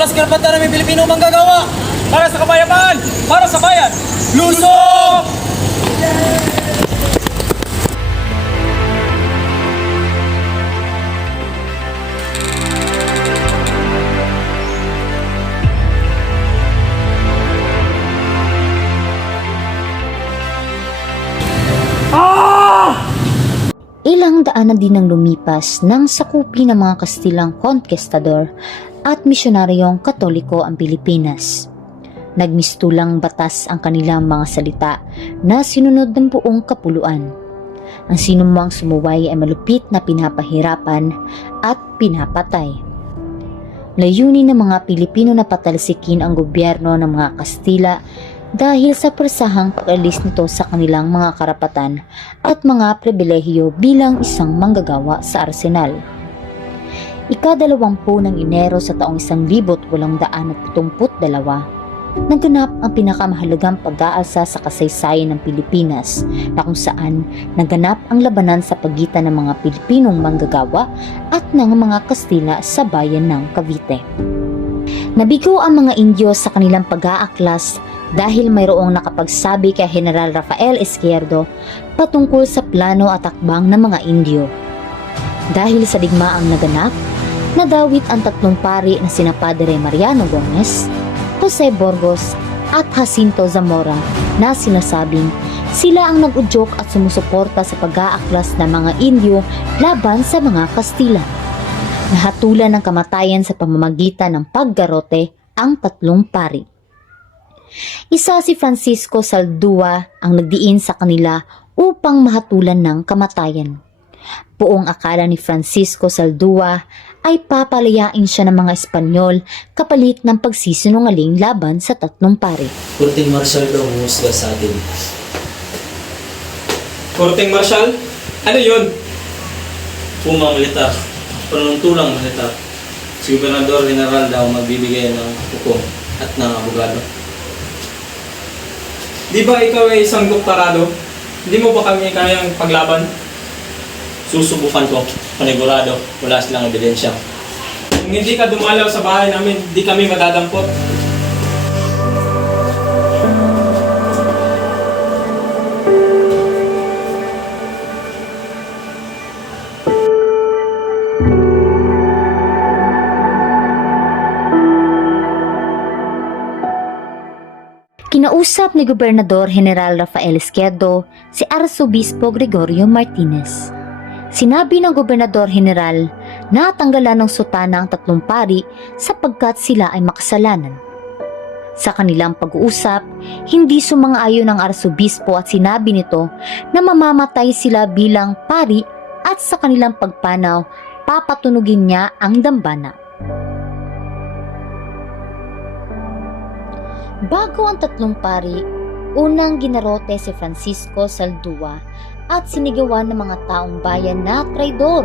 Para sa karapatan ng Pilipino manggagawa! Para sa kapayapaan! Para sa bayan! Lusok! Ilang daan na din ang lumipas nang sakupi ng mga Kastilang konkistador at misyonaryong Katoliko ang Pilipinas. Nagmistulang batas ang kanilang mga salita na sinunod ng buong kapuluan. Ang sinumang sumuway ay malupit na pinapahirapan at pinapatay. Layunin ng mga Pilipino na patalsikin ang gobyerno ng mga Kastila dahil sa persahang pag-alis nito sa kanilang mga karapatan at mga pribilehiyo bilang isang manggagawa sa arsenal. Ika-20 ng Enero sa taong 1872, naganap ang pinakamahalagang pag-aalsa sa kasaysayan ng Pilipinas na kung saan naganap ang labanan sa pagitan ng mga Pilipinong manggagawa at ng mga Kastila sa bayan ng Cavite. Nabigo ang mga Indio sa kanilang pag-aaklas dahil mayroong nakapagsabi kay General Rafael Izquierdo patungkol sa plano at akbang ng mga Indio. Dahil sa digmaang naganap, nadawit ang tatlong pari na sina Padre Mariano Gomez, Jose Burgos at Jacinto Zamora na sinasabing sila ang nag-udyok at sumusuporta sa pag-aaklas ng mga Indio laban sa mga Kastila. Nahatulan ng kamatayan sa pamamagitan ng paggarote ang tatlong pari. Isa si Francisco Saldua ang nagdiin sa kanila upang mahatulan ng kamatayan. Buong akala ni Francisco Saldua ay papalayain siya ng mga Espanyol kapalit ng pagsisinungaling laban sa tatlong pari. Korteng marsyal daw humusga sa atin. Korteng marsyal? Ano yun? Pumang militar, panuntulang militar. Si Gobernador General daw magbibigay ng hukom at ng abogado. Di ba ikaw ay isang doktorado? Hindi mo ba kami kayang paglaban? Susubukan ko, panigurado, wala silang ebidensya. Kung hindi ka dumalaw sa bahay namin, di kami madadampot. Kinausap ni Gobernador General Rafael Izquierdo si Arzobispo Gregorio Martinez. Sinabi ng Gobernador General na tanggalan ng sutana ang tatlong pari sapagkat sila ay makasalanan. Sa kanilang pag-uusap, hindi sumang-ayon ang Arzobispo at sinabi nito na mamamatay sila bilang pari at sa kanilang pagpanaw, papatunugin niya ang dambana. Bago ang tatlong pari, unang ginarote si Francisco Saldua at sinigawan ng mga taong bayan na traidor.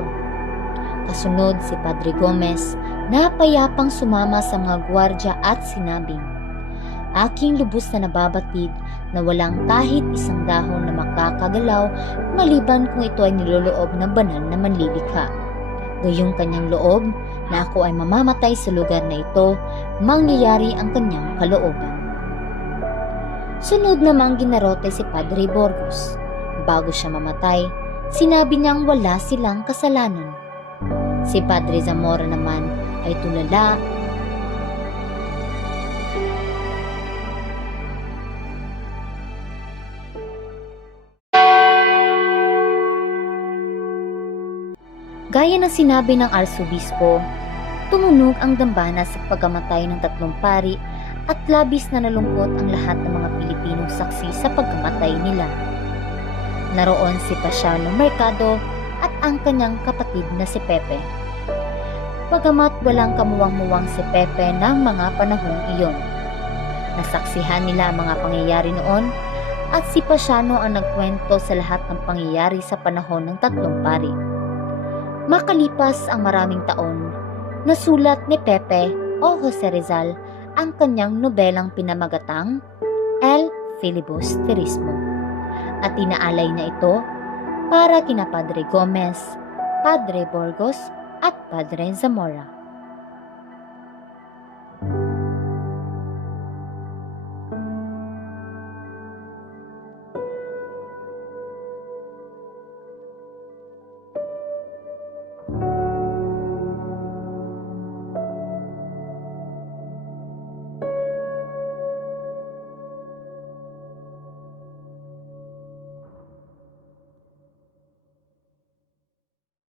Kasunod si Padre Gomez na payapang sumama sa mga gwardya at sinabing, "Aking lubos na nababatid na walang kahit isang dahon na makakagalaw maliban kung ito ay niloloob ng banal na manlilikha. Gayong kanyang loob na ako ay mamamatay sa lugar na ito, mangyayari ang kanyang kalooban." Sunod namang ginarote si Padre Burgos. Bago siya mamatay, sinabi niyang wala silang kasalanan. Si Padre Zamora naman ay tulala gaya ng sinabi ng Arzobispo, tumunog ang dambana sa pagkamatay ng tatlong pari at labis na nalungkot ang lahat ng mga Pilipinong saksi sa pagkamatay nila. Naroon si Pasiano Mercado at ang kanyang kapatid na si Pepe. Bagamat walang kamuwang-muwang si Pepe ng mga panahong iyon, nasaksihan nila ang mga pangyayari noon at si Pasiano ang nagkwento sa lahat ng pangyayari sa panahon ng tatlong pari. Makalipas ang maraming taon, nasulat ni Pepe o Jose Rizal ang kanyang nobelang pinamagatang El Filibusterismo at inaalay na ito para kina Padre Gomez, Padre Burgos at Padre Zamora.